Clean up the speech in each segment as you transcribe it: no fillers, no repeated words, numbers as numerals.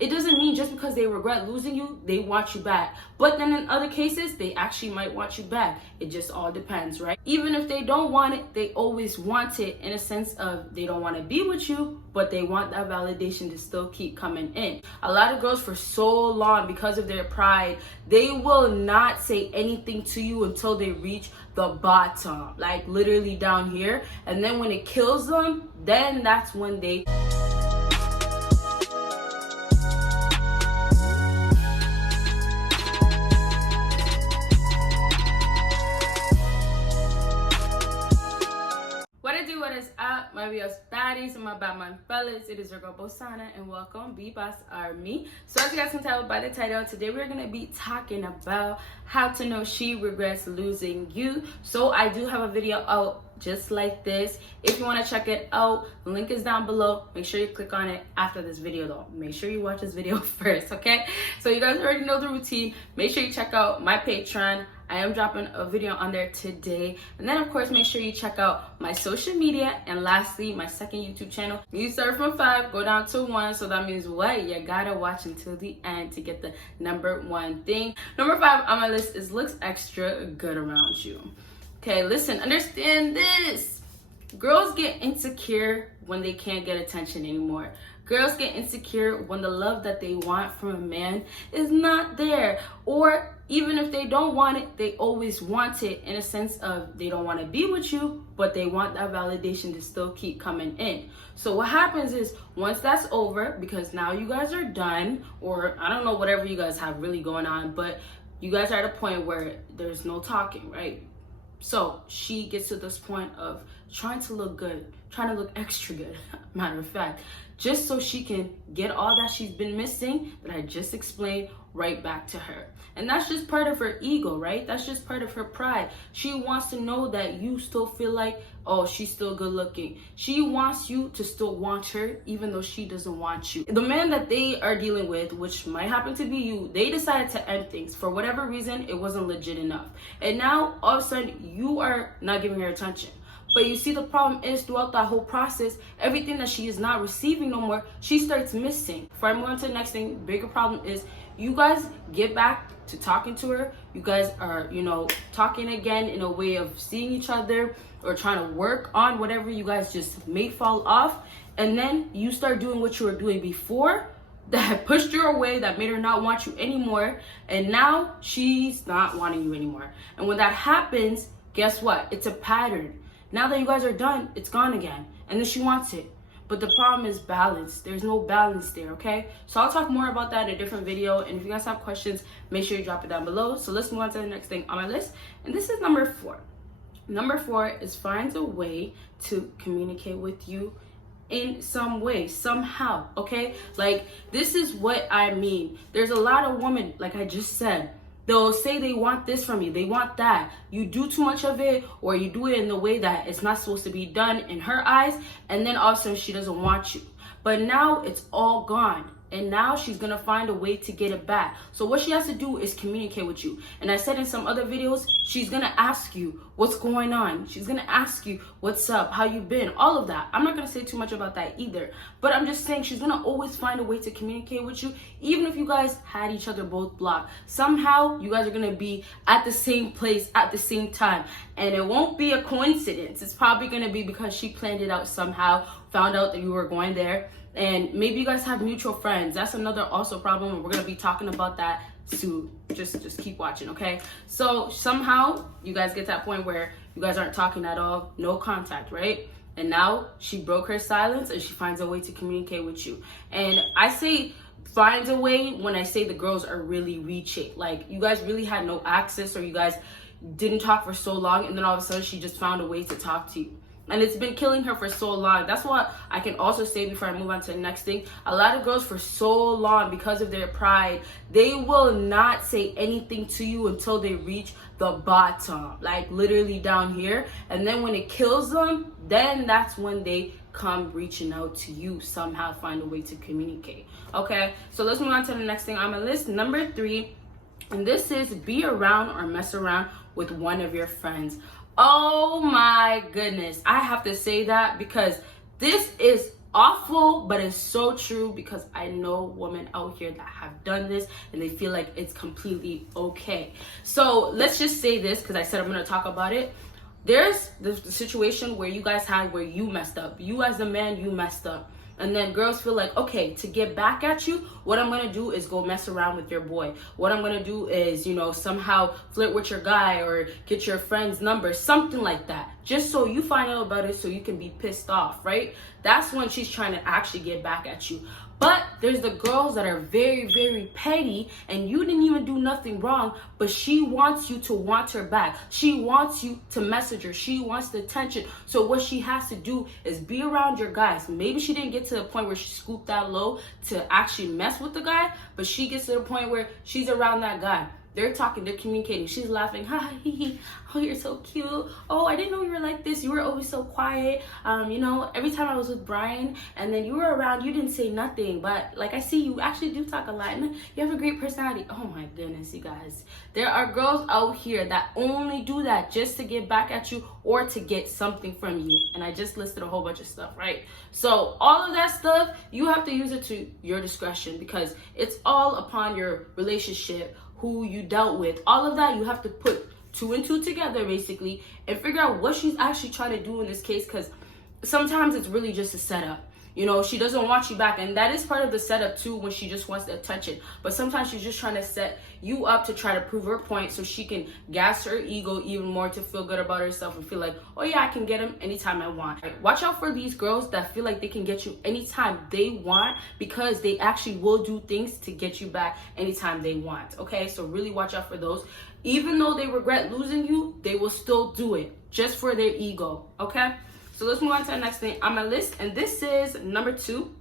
It doesn't mean just because they regret losing you, they want you back. But then in other cases, they actually might want you back. It just all depends, right? Even if they don't want it, they always want it, in a sense of they don't want to be with you, but they want that validation to still keep coming in. A lot of girls for so long, because of their pride, they will not say anything to you until they reach the bottom, like literally down here. And then when it kills them, then that's when they What is up, my BBossBaddies and my Batman fellas? It is your girl Bosana, and welcome BBossArmy. So as you guys can tell by the title, today we're gonna be talking about how to know she regrets losing you. So I do have a video out just like this. If you want to check it out, the link is down below. Make sure you click on it after this video though. Make sure you watch this video first, okay? So you guys already know the routine. Make sure you check out my Patreon. I am dropping a video on there today. And then of course, make sure you check out my social media. And lastly, my second YouTube channel. You start from 5, go down to 1. So that means what? You gotta watch until the end to get the number 1 thing. Number 5 on my list is looks extra good around you. Okay, listen, understand this. Girls get insecure when they can't get attention anymore. Girls get insecure when the love that they want from a man is not there. Or even if they don't want it, they always want it, in a sense of they don't want to be with you, but they want that validation to still keep coming in. So what happens is, once that's over, because now you guys are done, or I don't know, whatever you guys have really going on, but you guys are at a point where there's no talking, right? So she gets to this point of trying to look good, trying to look extra good, matter of fact, just so she can get all that she's been missing that I just explained right back to her. And that's just part of her ego, right? That's just part of her pride. She wants to know that you still feel like, oh, she's still good looking. She wants you to still want her, even though she doesn't want you. The man that they are dealing with, which might happen to be you, they decided to end things. For whatever reason, it wasn't legit enough. And now, all of a sudden, you are not giving her attention. But you see, the problem is, throughout that whole process, everything that she is not receiving no more, she starts missing. Before I move on to the next thing, the bigger problem is, you guys get back to talking to her. You guys are, talking again in a way of seeing each other or trying to work on whatever you guys just made fall off. And then you start doing what you were doing before that pushed her away, that made her not want you anymore. And now she's not wanting you anymore. And when that happens, guess what? It's a pattern. Now that you guys are done, it's gone again. And then she wants it. But the problem is balance. There's no balance there, okay? So I'll talk more about that in a different video. And if you guys have questions, make sure you drop it down below. So let's move on to the next thing on my list. And this is number 4. Number 4 is find a way to communicate with you in some way, somehow, okay? Like, this is what I mean. There's a lot of women, like I just said, they'll say they want this from you, they want that. You do too much of it, or you do it in the way that it's not supposed to be done in her eyes, and then all of a sudden she doesn't want you. But now it's all gone. And now she's gonna find a way to get it back. So what she has to do is communicate with you. And I said in some other videos, she's gonna ask you what's going on. She's gonna ask you what's up, how you been, all of that. I'm not gonna say too much about that either. But I'm just saying she's gonna always find a way to communicate with you, even if you guys had each other both blocked. Somehow you guys are gonna be at the same place at the same time. And it won't be a coincidence. It's probably gonna be because she planned it out somehow, found out that you were going there. And maybe you guys have mutual friends. That's another also problem, and we're gonna be talking about that soon. Just keep watching, okay? So somehow you guys get to that point where you guys aren't talking at all, no contact, right? And now she broke her silence and she finds a way to communicate with you. And I say finds a way when I say the girls are really reaching. Like, you guys really had no access, or you guys didn't talk for so long, and then all of a sudden she just found a way to talk to you. And it's been killing her for so long. That's what I can also say before I move on to the next thing. A lot of girls for so long, because of their pride, they will not say anything to you until they reach the bottom, like literally down here. And then when it kills them, then that's when they come reaching out to you, somehow find a way to communicate. Okay, so let's move on to the next thing on my list. Number 3, and this is be around or mess around with one of your friends. Oh my goodness, I have to say that because this is awful, but it's so true because I know women out here that have done this and they feel like it's completely okay. So let's just say this, because I said I'm going to talk about it. There's the situation where you guys had where you messed up. You as a man, you messed up. And then girls feel like, okay, to get back at you, what I'm going to do is go mess around with your boy. What I'm going to do is, you know, somehow flirt with your guy or get your friend's number, something like that. Just so you find out about it so you can be pissed off, right? That's when she's trying to actually get back at you. But there's the girls that are very, very petty and you didn't even do nothing wrong, but she wants you to want her back. She wants you to message her. She wants the attention. So what she has to do is be around your guys. Maybe she didn't get to the point where she scooped that low to actually mess with the guy, but she gets to the point where she's around that guy. They're talking, they're communicating. She's laughing. Ha, hee, hee. Oh, you're so cute. Oh, I didn't know you were like this. You were always so quiet. You know, every time I was with Brian and then you were around, you didn't say nothing. But like I see, you actually do talk a lot and you have a great personality. Oh my goodness, you guys. There are girls out here that only do that just to get back at you or to get something from you. And I just listed a whole bunch of stuff, right? So all of that stuff, you have to use it to your discretion because it's all upon your relationship, who you dealt with. All of that, you have to put 2 and 2 together basically and figure out what she's actually trying to do in this case, because sometimes it's really just a setup. You know, she doesn't want you back, and that is part of the setup too, when she just wants the attention. But sometimes she's just trying to set you up to try to prove her point so she can gas her ego even more to feel good about herself and feel like, oh yeah, I can get him anytime I want. Watch out for these girls that feel like they can get you anytime they want, because they actually will do things to get you back anytime they want. Okay, so really watch out for those. Even though they regret losing you, they will still do it just for their ego. Okay, so let's move on to the next thing on my list, and this is number 2.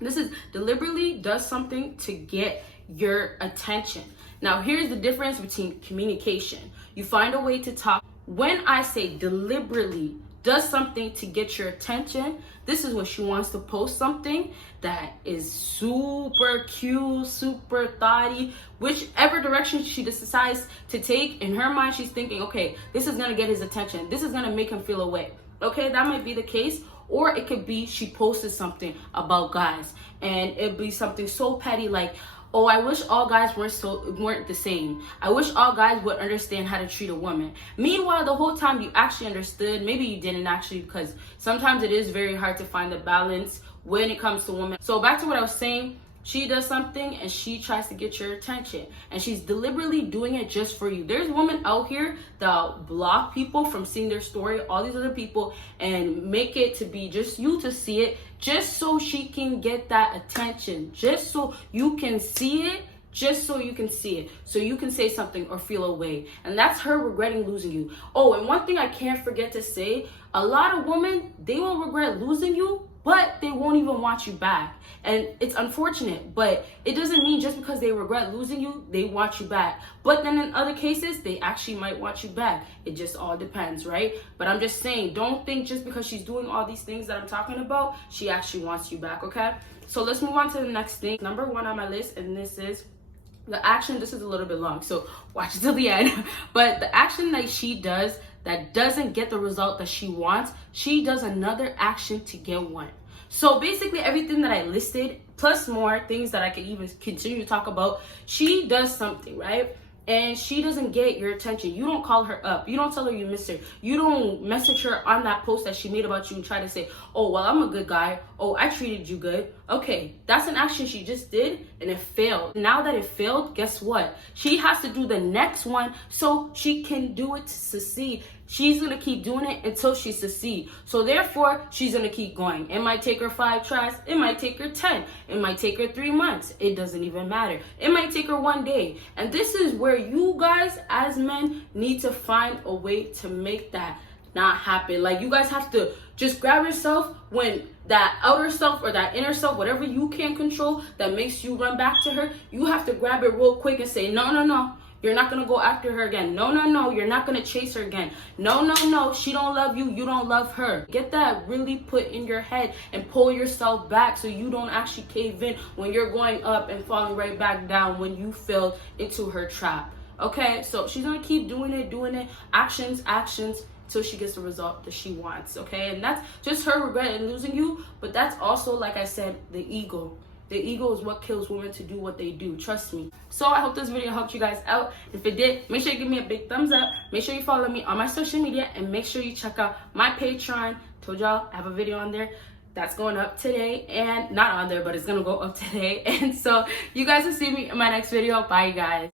This is deliberately does something to get your attention. Now, here's the difference between communication. You find a way to talk. When I say deliberately does something to get your attention, this is when she wants to post something that is super cute, super thotty, whichever direction she decides to take. In her mind, she's thinking, okay, this is gonna get his attention. This is gonna make him feel away. Okay, that might be the case. Or it could be she posted something about guys and it'd be something so petty like, oh, I wish all guys weren't the same. I wish all guys would understand how to treat a woman. Meanwhile, the whole time you actually understood. Maybe you didn't actually, because sometimes it is very hard to find the balance when it comes to women. So back to what I was saying. She does something and she tries to get your attention, and she's deliberately doing it just for you. There's women out here that block people from seeing their story, all these other people, and make it to be just you to see it, just so she can get that attention, just so you can see it, just so you can see it, so you can say something or feel away. And that's her regretting losing you. Oh, and one thing I can't forget to say, a lot of women, they will regret losing you, but they won't even want you back. And it's unfortunate, but it doesn't mean just because they regret losing you, they want you back. But then in other cases, they actually might want you back. It just all depends, right? But I'm just saying, don't think just because she's doing all these things that I'm talking about, she actually wants you back, okay? So let's move on to the next thing. Number 1 on my list, and this is the action. This is a little bit long, so watch till the end. But the action that she does that doesn't get the result that she wants, she does another action to get one. So basically everything that I listed, plus more things that I can even continue to talk about, she does something, right? And she doesn't get your attention. You don't call her up. You don't tell her you miss her. You don't message her on that post that she made about you and try to say, oh, well, I'm a good guy. Oh, I treated you good. Okay, that's an action she just did and it failed. Now that it failed, guess what? She has to do the next one so she can do it to succeed. She's going to keep doing it until she succeeds. So therefore, she's going to keep going. It might take her 5 tries. It might take her 10. It might take her 3 months. It doesn't even matter. It might take her 1 day. And this is where you guys as men need to find a way to make that not happen. Like, you guys have to just grab yourself when that outer self or that inner self, whatever you can't control that makes you run back to her, you have to grab it real quick and say, no, no, no. You're not going to go after her again. No, no, no. You're not going to chase her again. No, no, no. She don't love you. You don't love her. Get that really put in your head and pull yourself back so you don't actually cave in when you're going up and falling right back down when you fell into her trap. Okay? So she's going to keep doing it. Actions, actions till she gets the result that she wants, okay? And that's just her regret in losing you, but that's also, like I said, the ego. The ego is what kills women to do what they do, trust me. So I hope this video helped you guys out. If it did, make sure you give me a big thumbs up. Make sure you follow me on my social media, and make sure you check out my Patreon. Told y'all I have a video on there that's going up today, and not on there, but it's gonna go up today. And so you guys will see me in my next video. Bye, guys.